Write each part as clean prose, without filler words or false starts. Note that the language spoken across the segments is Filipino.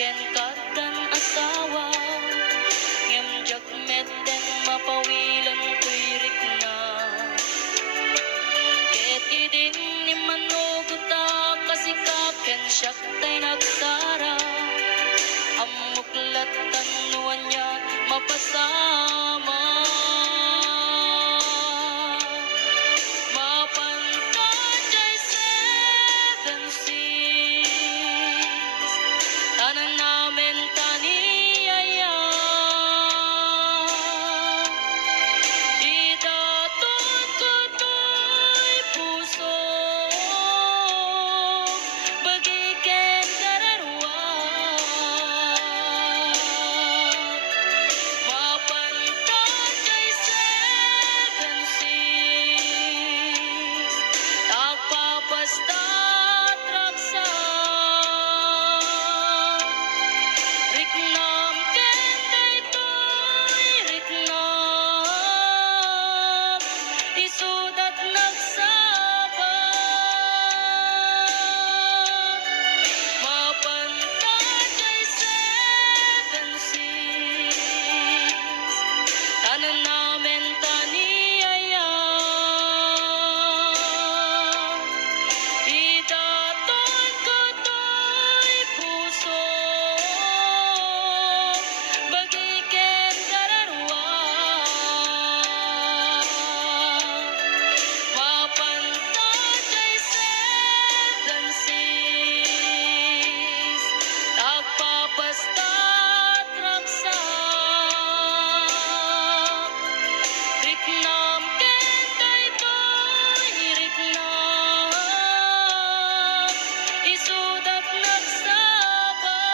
ken katan asawa ngem jakmet den mapawilan tuirik na ket idin ni manuguta kasikaken siyak tay nagsara amuklat tanuan niya mapasama mapantay seven seas tanan namin taniyaya di daton ko to'y puso bagiken kararwat mapantay seven seas tagpapastat raksa riknam ken daytoy riknam isudat nagsabat mapantay seven seas tanan namin taniyaya di daton ko to'y puso bagiken kararwat mapantay seven seas tagpapastat raksa riknam ken daytoy riknam isudat nagsabat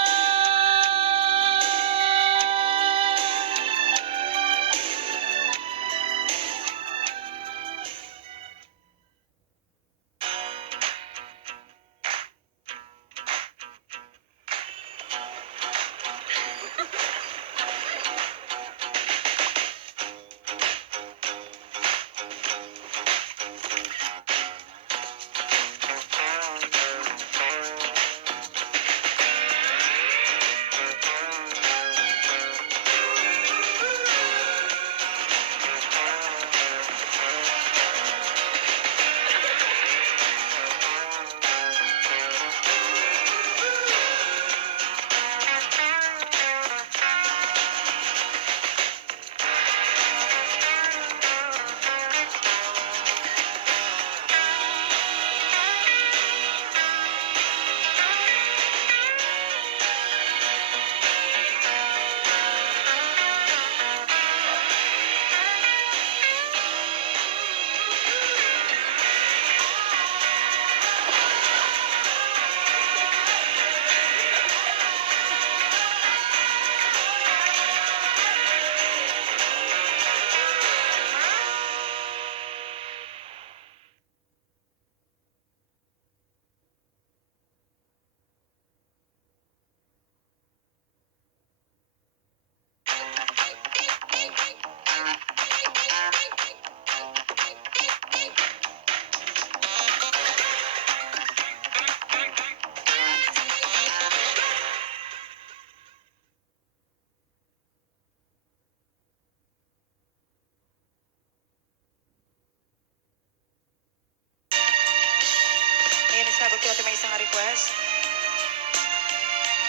Ngayon, sagot ko ito may isang request.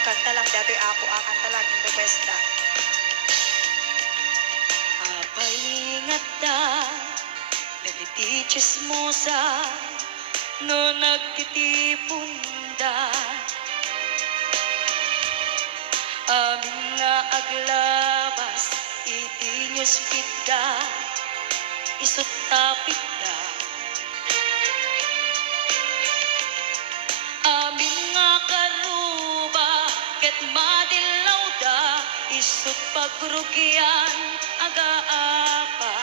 Kanta lang dati ako, kanta lang yung request na. apay ingat da dagiti chismosa no nagtitipon da amin nga aglabas iti newsfeed da isut tapik da amin nga karuba ket madilaw da isut pagrugyan agaapa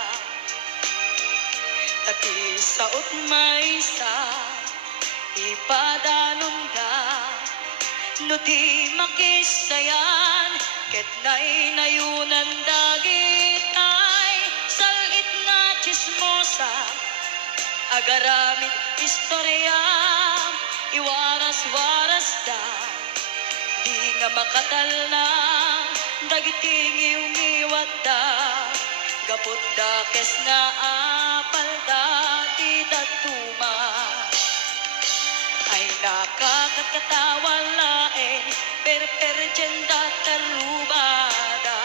tati saot maysa ipadanon da no di makisayan ket nainayunan dagitay salit nga chismosa agaramid istorya iwaras-waras da di nga makatal na dagiting iumiwat da gapot da kes nga apal dati datuma ay nakakatawa laeng perperjenda tarubada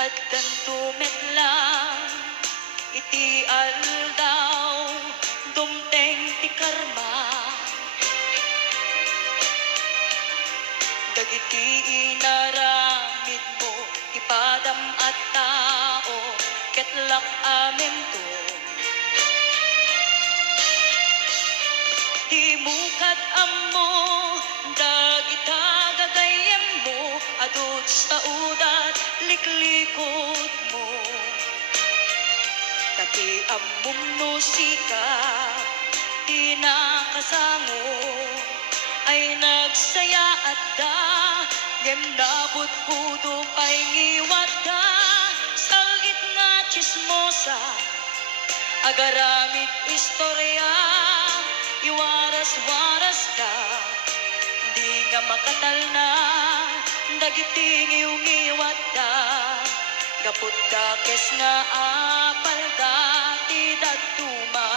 at dantumet lang iti aldaw dumteng ti karma dagiti inaramid mo ipadam at tao ketlak amin to di mukat ammo dagita gagayem mo adut sa udat liklikod mo Taki amum no sikap, di nakasango, ay nagsaya at da, ngem nabot pudo pa'y ngiwat da, salit nga chismosa, agaramit istorya, iwaras-waras ka, di nga makatal na, dagiting iungiwat da, gapot da kes nga apal dati datuma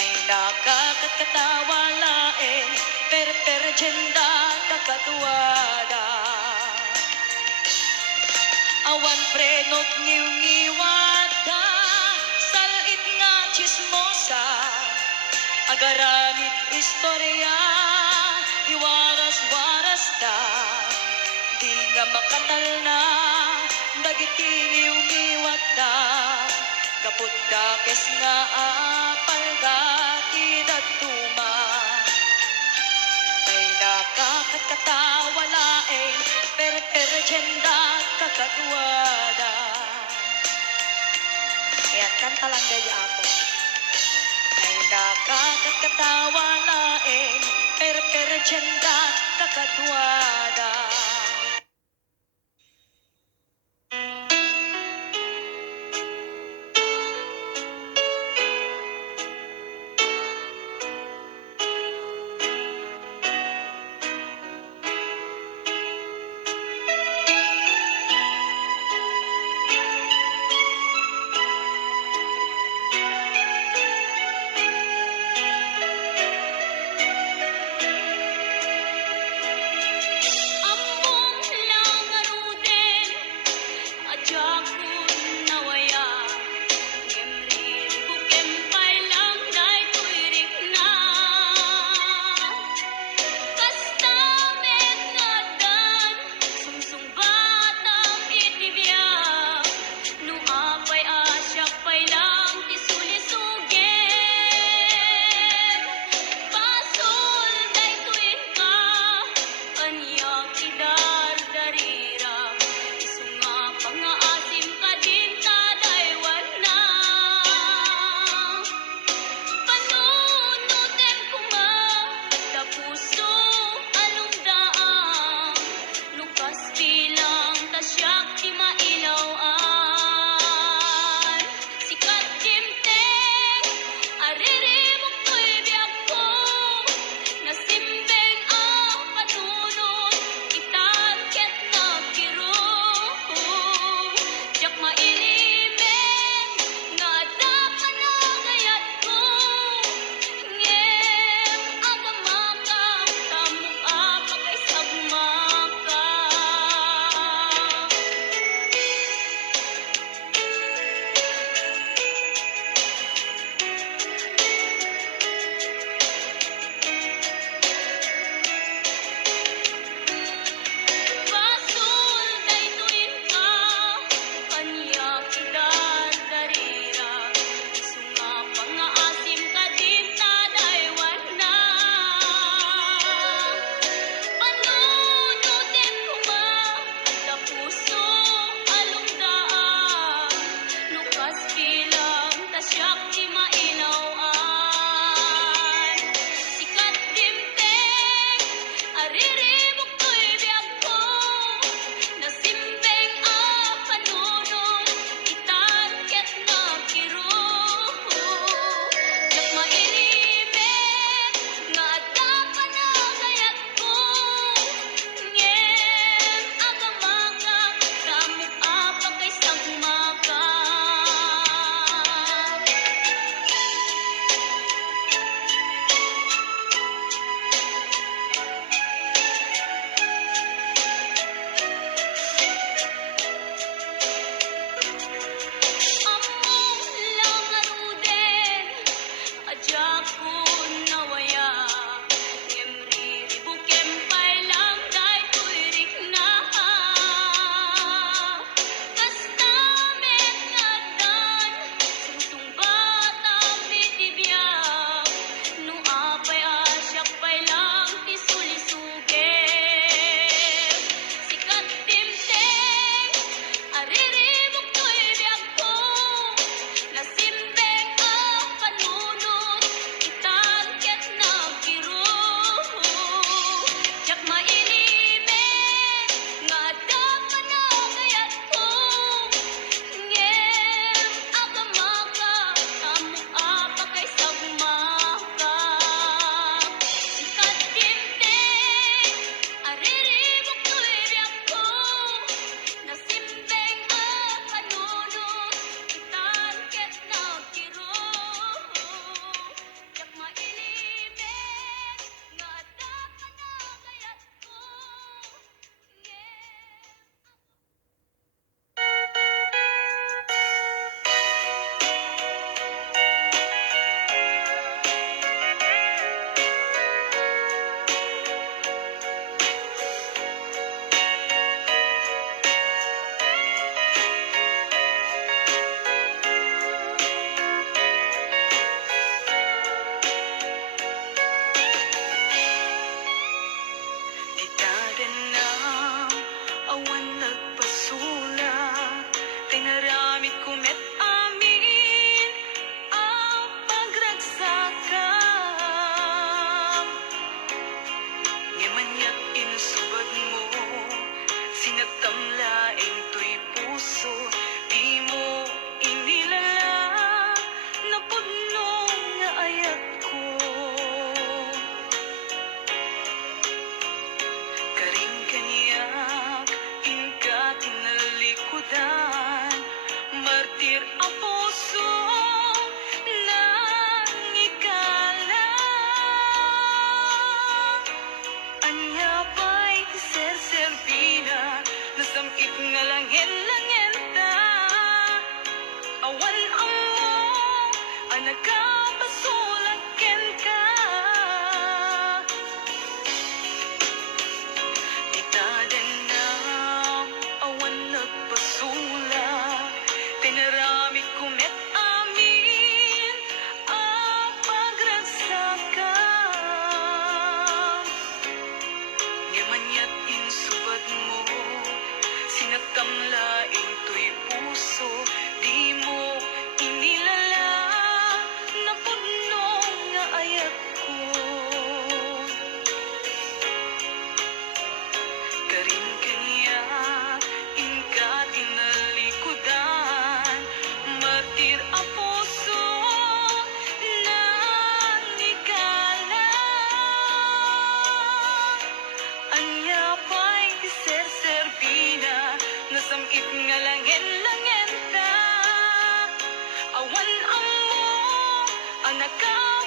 ay nakakatawa laeng perperjenda kakatuwada awan prenot ngiwada salit nga chismosa agaramid istorya iwaras-waras da di nga makatal na dagiting iumiwat da kaput da kes nga apal dati datuma ay nakakatawa laeng perperjenda kakatuwada Ayan, kanta lang dahil ako. ay nakakatawa laeng perperjenda kakatuwada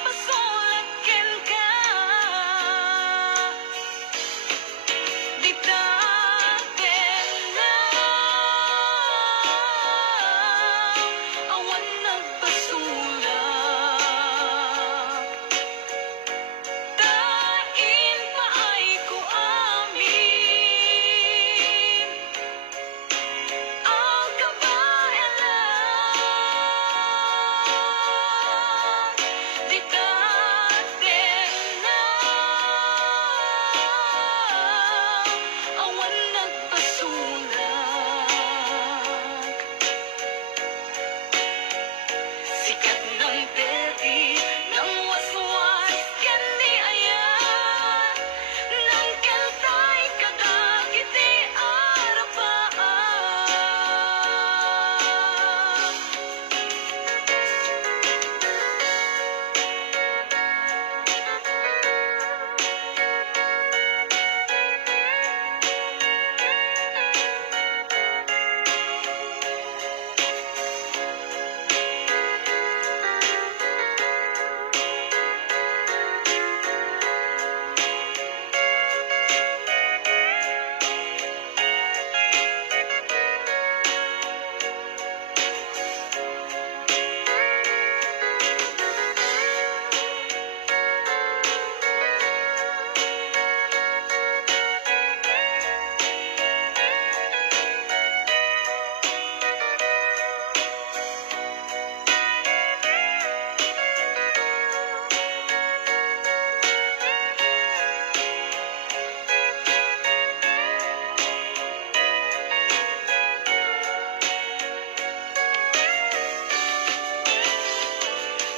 masulakin ka. Di natin lang awan nagpasulak. Dain pa ay ko amin ang kabailan. Di natin lang awan nagpasulak. Sikat ng teri, ng waswas, kani ayan. Nang kentay kadagiti arapaan.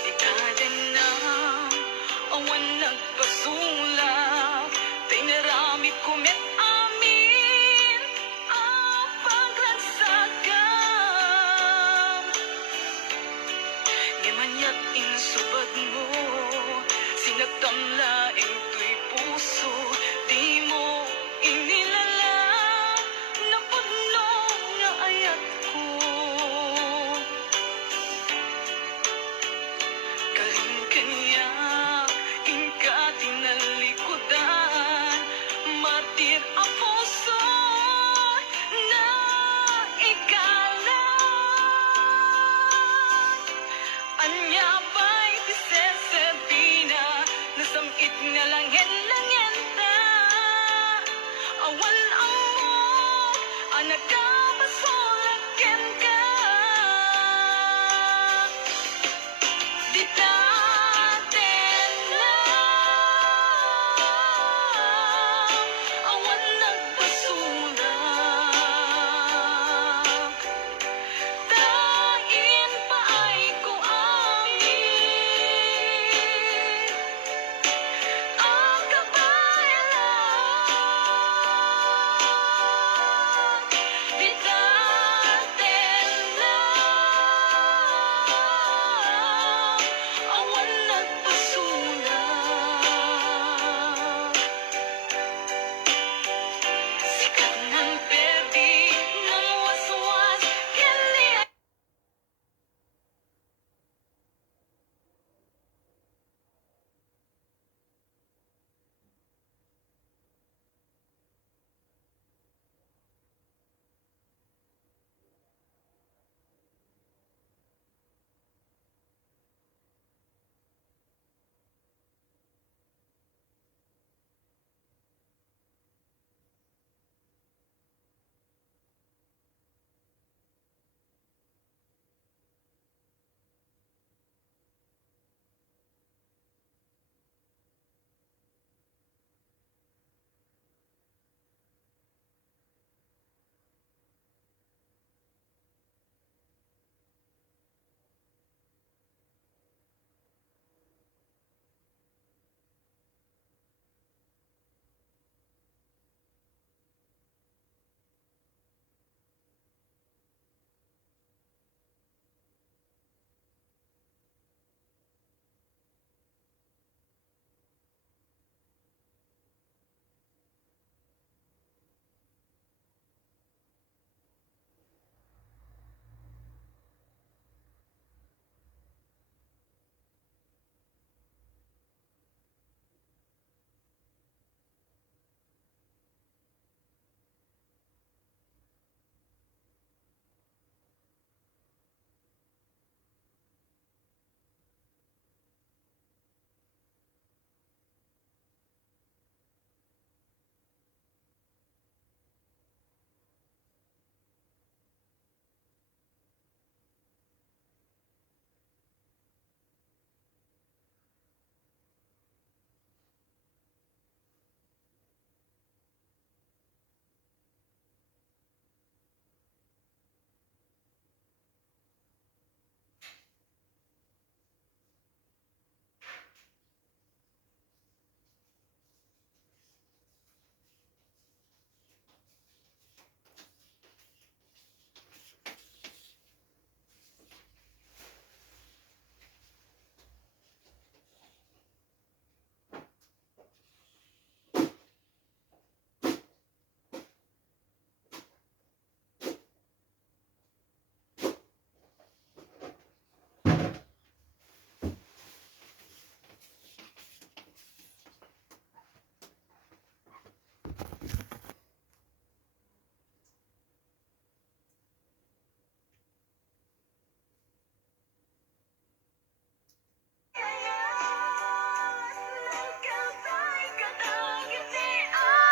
Ikaden na awan nagpasulak. Tinarami kumit amin ang paglansagam. Ngamanyak insubad mo, sinagtam laing to'y puso. Di mo inilala na pudno nga ayat ko. Karin kanya, ingka tinalikudan, martir ang puso na ikalan. Anya ba'y tiseserpina, nasamit nga langhen-langhenta.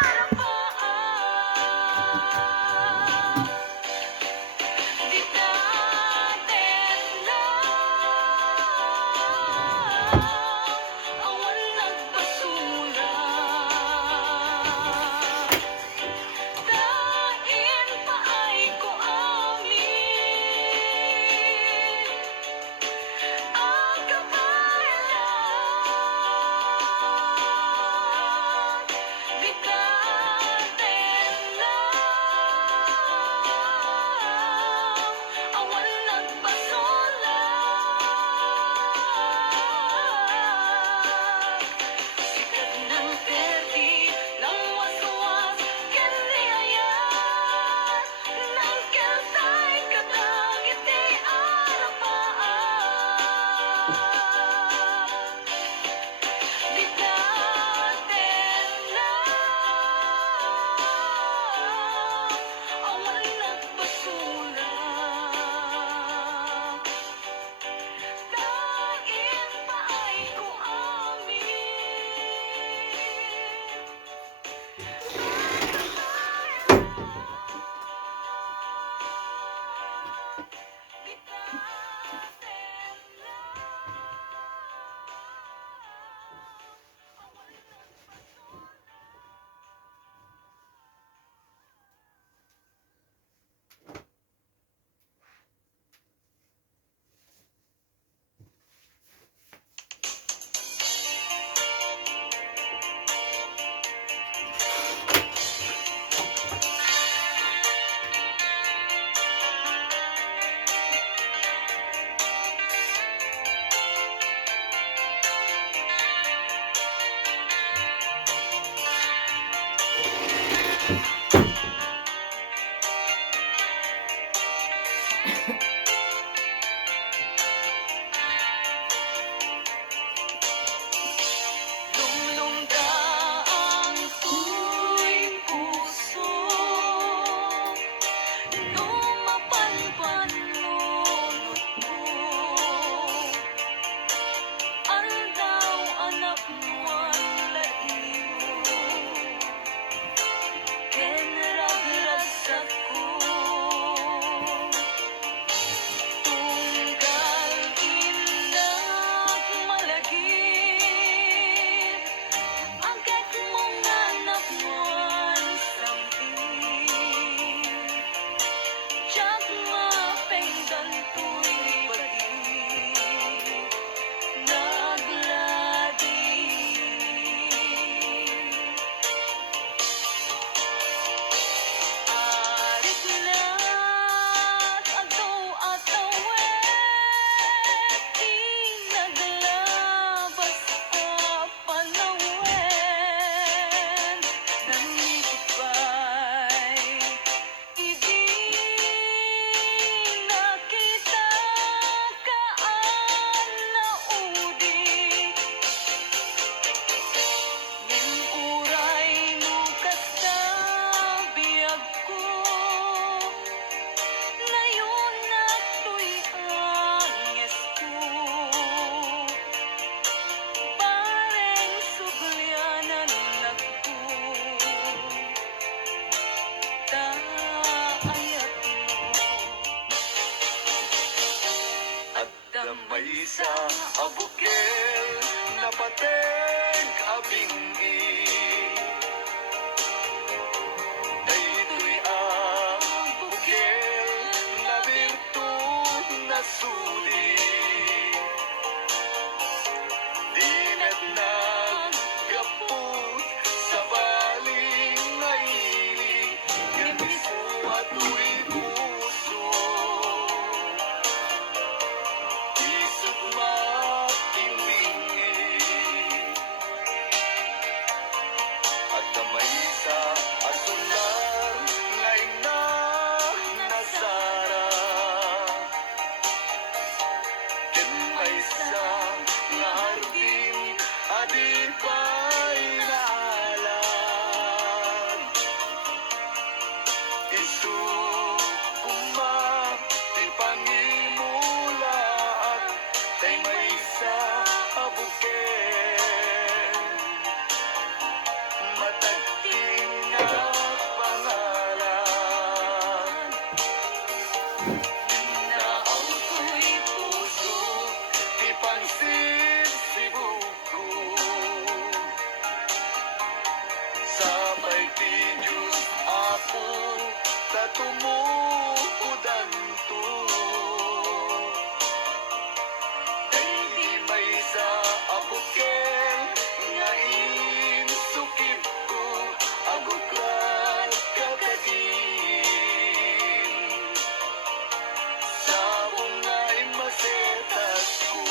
arapaan. Di natin lang awan nagpasulat. Dain paay ko amin ang kabalan. Di natin lang awan nagpasulat. Sikat ng perdi ng waswas ken niayat ng keltay kadagit di arapaan. Di natin lang awan nagpasulat. Dain paay ko amin di natin lumlumda ang tuy puso lumapanpanunod ko. Andaw anak nuan laiyo ken ragragsak ko. Tunggal indak malagip agad mong anak nuan sampit. Tiyak mapengdan tuy padi nagladi. Arik lahat ataw-atawet di naglabas a panawen. Nanikot pa'y idi nakita kaan naudi. Ngem uray no kasta biyag ko ngayon natoy anges ko. Pareng suglyanan nagko taayat mo. At damay sa abukel napateg abingi. Daytoy ang bukel na birtud na suli. Di met naggapot sa baling ngaili. Ngem mismo ato'y puso isut makimbingi. At damay sa asular ngayon na nasara. Ken may sa nga hardin adi pa'y naalan. Isu ti pangimulaat tay may sa abuken matagting tumukudan to. Kay di may sa abuken nga insukib ko aguklat kakadin. Sabong nga'y masetas ko.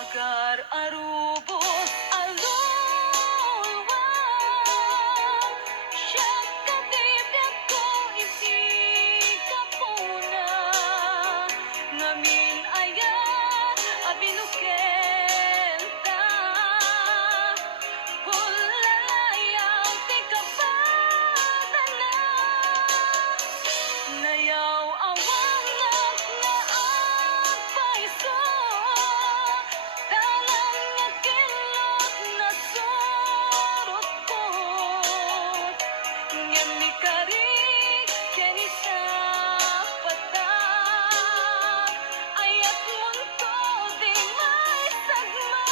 Agar arubos alulwang, siyang katibiyag ko isikapuna. Ngamin ayan abinukenta, hulalayaw ti kapadana. Nayaw awang na agpaiso, dalang nga kilot na surot ko. Ngem ni karig ken isa patak, ayat munto di may sagma.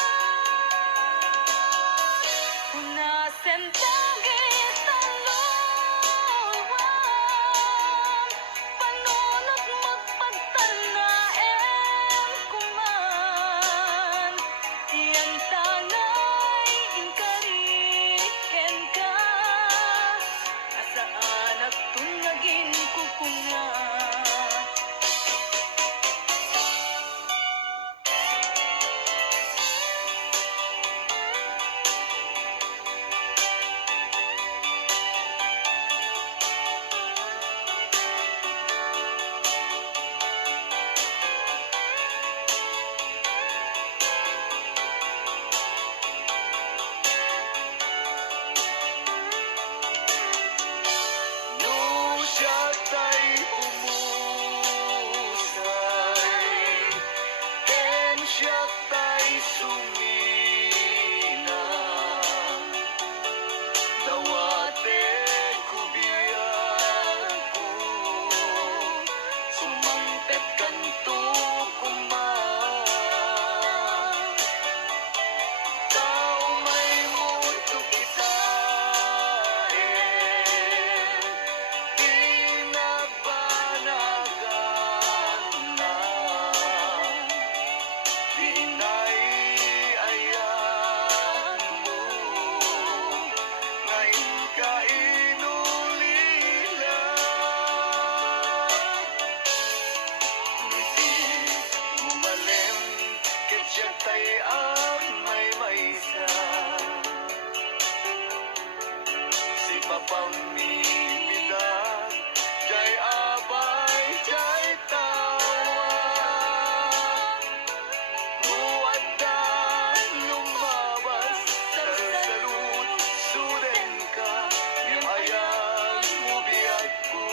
Punasen dagit taluluwang, panunot magpagtanaem kuman. Yan tangay inkariken ka, asaan agtungagin kukungan. No siya tay umusay, ken siya tay sumina. Dawate kubiyan ko, sumangpet kanto kuman. Tao may mundo kitain, di nabanagan na. Di naiayan mo, ngayon ka inulila. Ngiti gumalem, ket siya tay ang may maysa. Si papamimidag, jay abay, jay tawa. Muaddan lumabas sa salud, suden ka, ngem ayan mo biyag ko.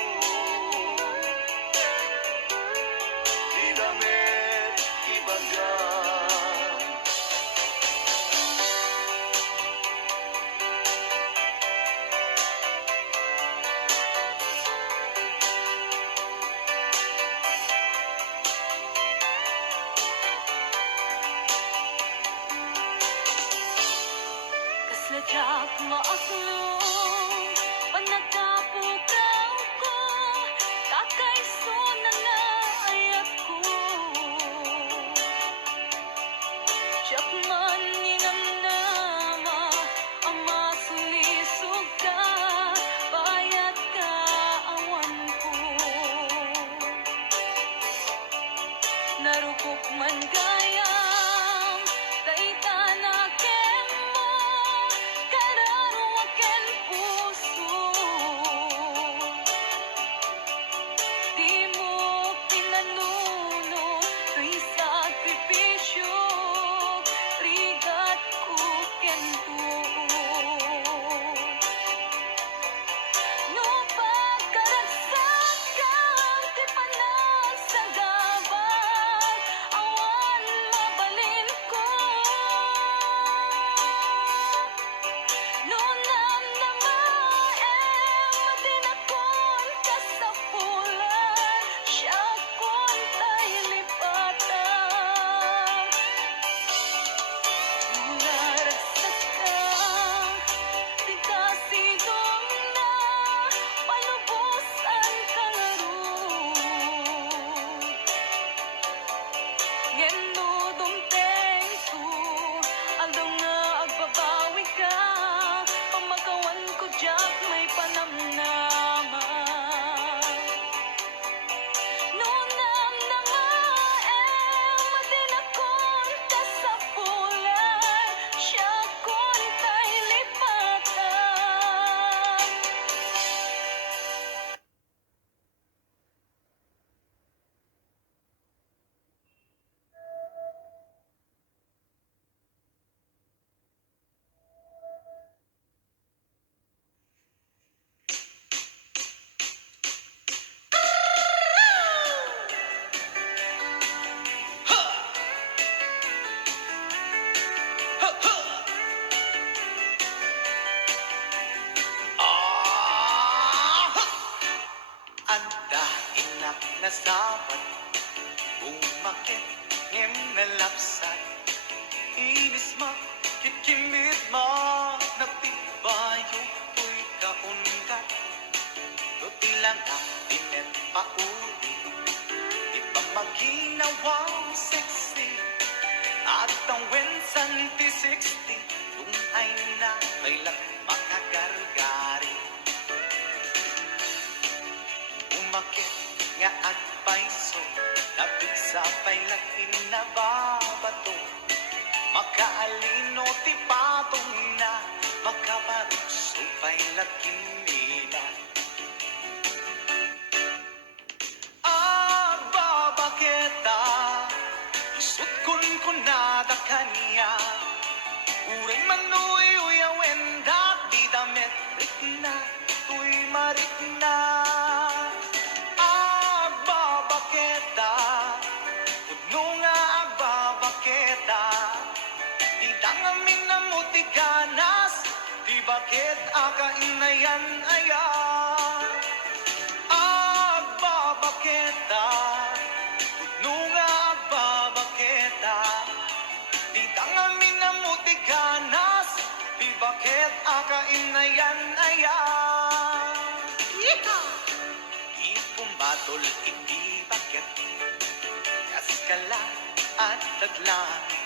Di damit ibagan. Kasadyak maaklong, panagkapukaw ko, kakaiso na nga ayat ko. Tiyak man ninamnama, ama sulisog ka, bayat ka awan ko. Narukok man gayam, taitanakem mo, kararuaken puso. Di mo pinanuno, to'y sakripisyo, sapat umakit ngem nalapsat inis makikimit nagtibayo to'y kaundat tutilang ang tinet pauli di pa maginawang sexy at ang wensan ti 60 kung ay na kailang makagargari umakit nga agpaiso napigsa pa'y lakin na babato makaalino ti patong na makabarukso pa'y lakin nila babaketa isut kun kunada kanya uray manuy uyawenda di damit ritna tuy maritna babaketa pudno nga babaketa di dangamin na mutiganas di bakit akainayan ayan babaketa pudno nga babaketa di dangamin na mutiganas di bakit akainayan ayan di pumatol iti bakit kaskala at taglangit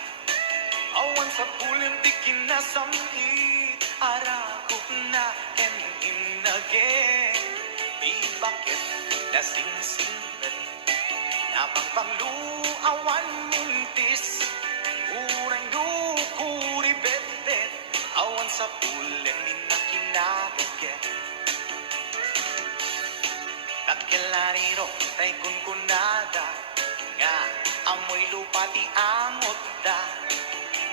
awan sa pulim di kinasamit arakot na ken inage di bakit nasingsingpet napagpanglu awan mintis urang dukuri betet awan sa pulim minakinagaget Takelariro tay kunkunada nga amoy lupa ti amot da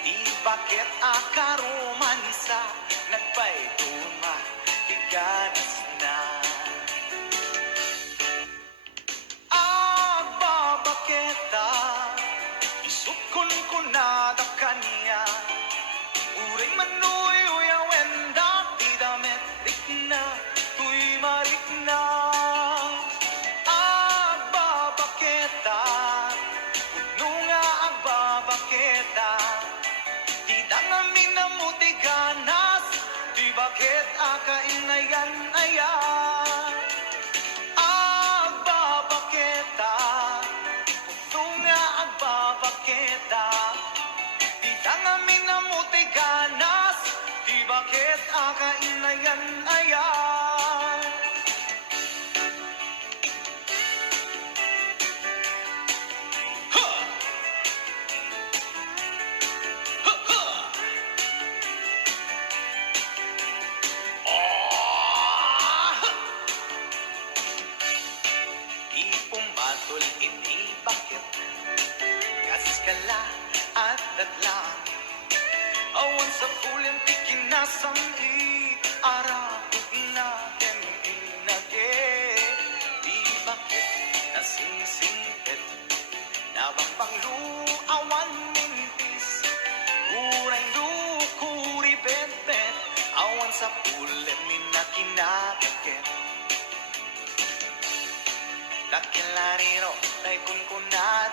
di bakit akaromansa nagpaituma ti ganas na babaketa isut kunkunada kanya uray manuy uyawenda ti damit rikna tuy marikna babaketa pudno nga babaketa di dangamin na mutiganas di bakit akainayan ayan babaketa pudno nga babaketa di dangamin na mutiganas di bakit akainayan ayan di pumatol iti bakit kaskala at datlang awan sa pulim ti kinasamit arakot na ken inage di bakit nasingsingpet nabampanglu awan mintis urang dukuri betet awan sa pulim minakinagaget Takelariro tay kunkunada